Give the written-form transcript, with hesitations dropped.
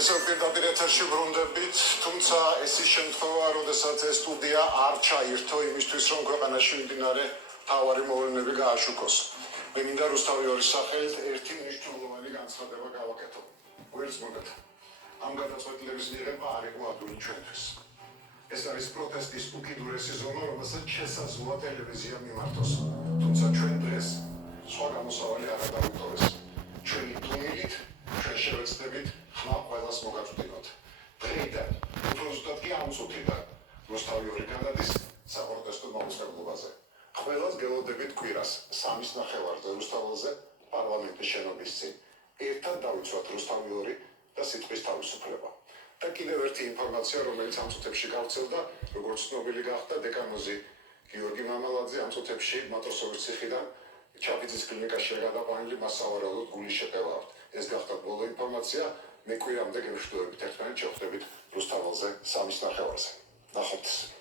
ისევ პირდაპირ ეთერში ბრუნდებით, თუმცა ეს ის შემთხვევა, როდესაც ეს სტუდია არ ჩაირთო იმისთვის, რომ ქვეყანაში მიმდინარე მთავარი მოვლენები გააშუქოს. მე მინდა რუსთავიორის სახელით ერთი მნიშვნელოვანი განცხადება გავაკეთო. გვერდს მოგეთ. ამ გადაწყვეტილების მიღება არ იყო ადვილი ჩვენთვის. ეს არის პროტესტის უკიდურესი ზონა, რომელსაც შესაძლოა ტელევიზია მიმართოს. თუმცა ჩვენ დღეს სხვა გამოსავალი არ დავიტოვეს. ჩვენი დუმილით, ჩვენ შევეცდებით ხმა ყველას მოგაწვდინოთ. დღეიდან, უფრო ზუსტად კი ამ წუთიდან, რუსთავიორი გადადის საპროტესტო მოხსნებაზე. ყველას გელოდებით კვირას 3:30-ზე რუსთაველზე პარლამენტის შენობის წინ. ერთად დავიცვათ რუსთავიორი და სიტყვის თავისუფლება. და კიდევ ერთი ინფორმაცია, რომელიც ამ წუთებში გავრცელდა, როგორც ცნობილი გახდა, დეკანოზი გიორგი მამალაძე ამ წუთებში მატროსოვის ციხიდან ჩაფიძის კლინიკაშია გადაყვანილი, მას სავარაუდოდ გულის შეტევა აქვს. ეს გახდა ბოლო ინფორმაცია. მე კვირამდე გევშვიდობებით ერთმანეთს, შევხვდებით რუსთაველზე 3:30-ზე. ნახვამდის.